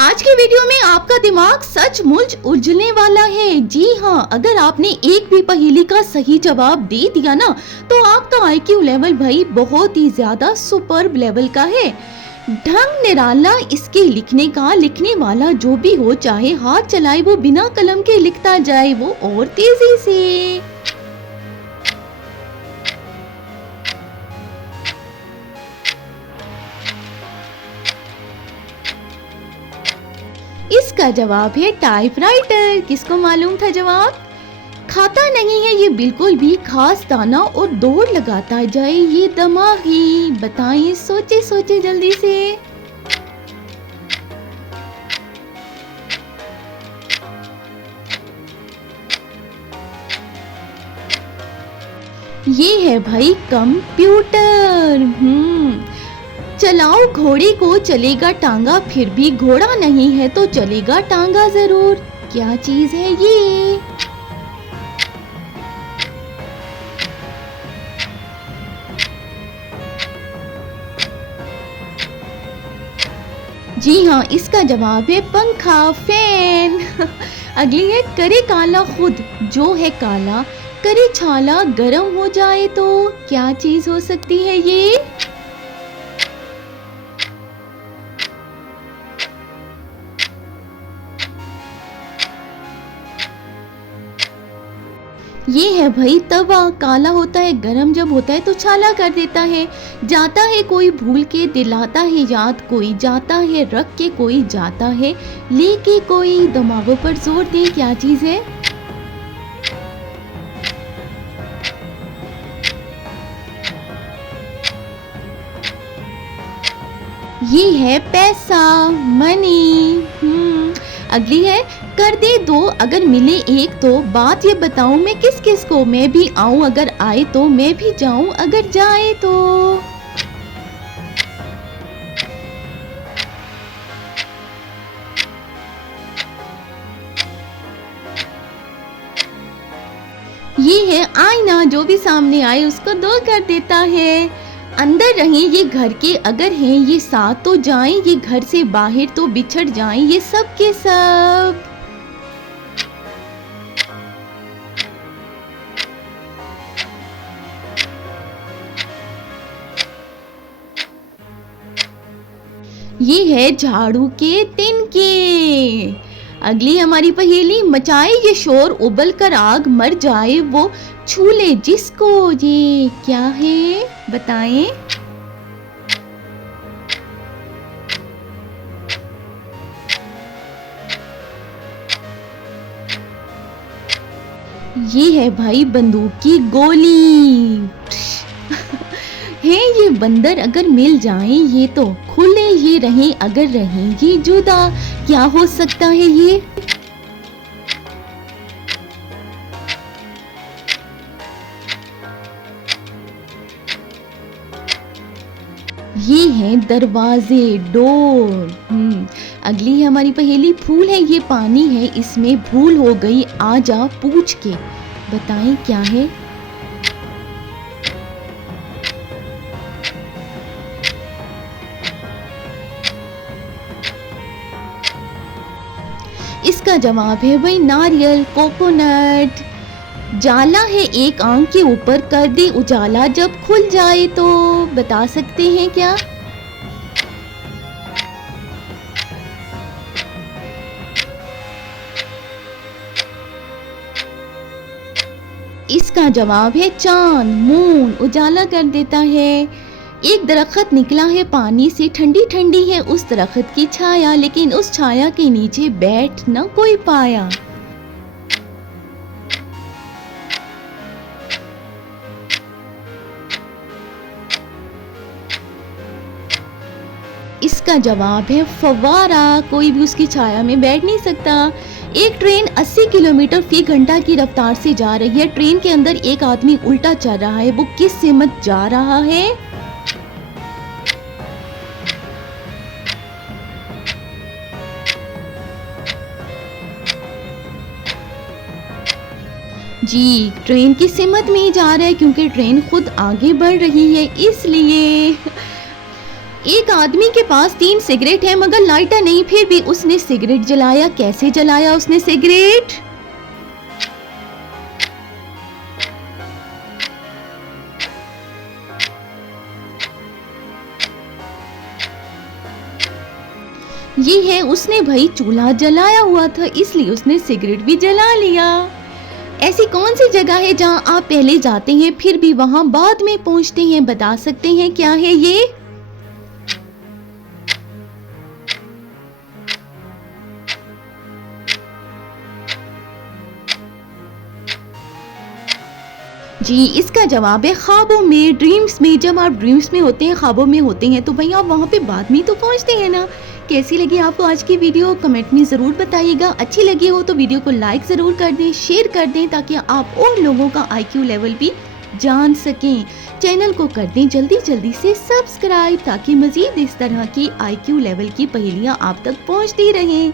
आज के वीडियो में आपका दिमाग सचमुच उलझने वाला है। जी हाँ, अगर आपने एक भी पहेली का सही जवाब दे दिया ना, तो आपका आईक्यू लेवल भाई बहुत ही ज्यादा सुपर्ब लेवल का है। ढंग निराला इसके लिखने का, लिखने वाला जो भी हो, चाहे हाथ चलाए वो बिना कलम के लिखता जाए वो और तेजी से। इसका जवाब है टाइपराइटर। किसको मालूम था जवाब? खाता नहीं है ये बिल्कुल भी, खास दाना और दौड़ लगाता जाए ये दिमागी। बताइए, सोचे सोचे जल्दी से। ये है भाई कंप्यूटर। चलाओ घोड़े को चलेगा टांगा, फिर भी घोड़ा नहीं है तो चलेगा टांगा जरूर। क्या चीज है ये? जी हाँ, इसका जवाब है पंखा, फैन। अगली है करे काला खुद जो है काला, करे छाला गरम हो जाए तो। क्या चीज हो सकती है ये? ये है भाई तवा। काला होता है, गरम जब होता है तो छाला कर देता है। जाता है कोई भूल के, दिलाता है याद कोई जाता है, रख के कोई जाता है, लेके कोई दिमागों पर जोर दे। क्या चीज है? ये है पैसा, मनी। अगली है कर दे दो अगर मिले एक तो, बात ये बताऊं मैं किस किस को, मैं भी आऊं अगर आए तो, मैं भी जाऊं अगर जाए तो। ये है आईना, जो भी सामने आए उसको दो कर देता है। अंदर रहें ये घर के अगर हैं ये साथ तो जाएं, ये घर से बाहर तो बिछड़ जाएं ये सब के सब। ये है झाड़ू के तिनके। अगली हमारी पहेली, मचाए ये शोर उबल कर आग, मर जाए वो छू ले जिसको। ये क्या है बताएं? ये है भाई बंदूक की गोली। है ये बंदर अगर मिल जाएं ये तो, खुले ये रहें अगर रहें ये जुदा। क्या हो सकता है ये? ये है दरवाजे, डोर। अगली है हमारी पहेली, फूल है ये पानी है इसमें भूल हो गई आजा पूछ के। बताएं क्या है? इसका जवाब है भाई नारियल, कोकोनट। जाला है एक आंख के ऊपर, कर दे उजाला जब खुल जाए तो। बता सकते हैं क्या? इसका जवाब है चांद, मून। उजाला कर देता है। एक दरख्त निकला है पानी से, ठंडी ठंडी है उस दरख्त की छाया, लेकिन उस छाया के नीचे बैठ न कोई पाया। इसका जवाब है फव्वारा। कोई भी उसकी छाया में बैठ नहीं सकता। एक ट्रेन 80 किलोमीटर फी घंटा की रफ्तार से जा रही है, ट्रेन के अंदर एक आदमी उल्टा चल रहा है, वो किस सिमत जा रहा है? जी, ट्रेन की सिमत में ही जा रहा है क्योंकि ट्रेन खुद आगे बढ़ रही है इसलिए। एक आदमी के पास 3 सिगरेट है मगर लाइटर नहीं, फिर भी उसने सिगरेट जलाया। कैसे जलाया उसने सिगरेट? ये है, उसने भाई चूल्हा जलाया हुआ था इसलिए उसने सिगरेट भी जला लिया। ऐसी कौन सी जगह है जहां आप पहले जाते हैं फिर भी वहां बाद में पहुंचते हैं? बता सकते हैं क्या है ये? जी, इसका जवाब है ख्वाबों में, ड्रीम्स में। जब आप ड्रीम्स में होते हैं, ख्वाबों में होते हैं तो भाई आप वहाँ पे बाद में तो पहुँचते हैं ना। कैसी लगी आपको आज की वीडियो कमेंट में ज़रूर बताइएगा। अच्छी लगी हो तो वीडियो को लाइक ज़रूर कर दें, शेयर कर दें ताकि आप और लोगों का IQ लेवल भी जान सकें। चैनल को कर दें जल्दी से सब्सक्राइब ताकि मज़ीद इस तरह की IQ लेवल की पहेलियाँ आप तक पहुँचती रहें।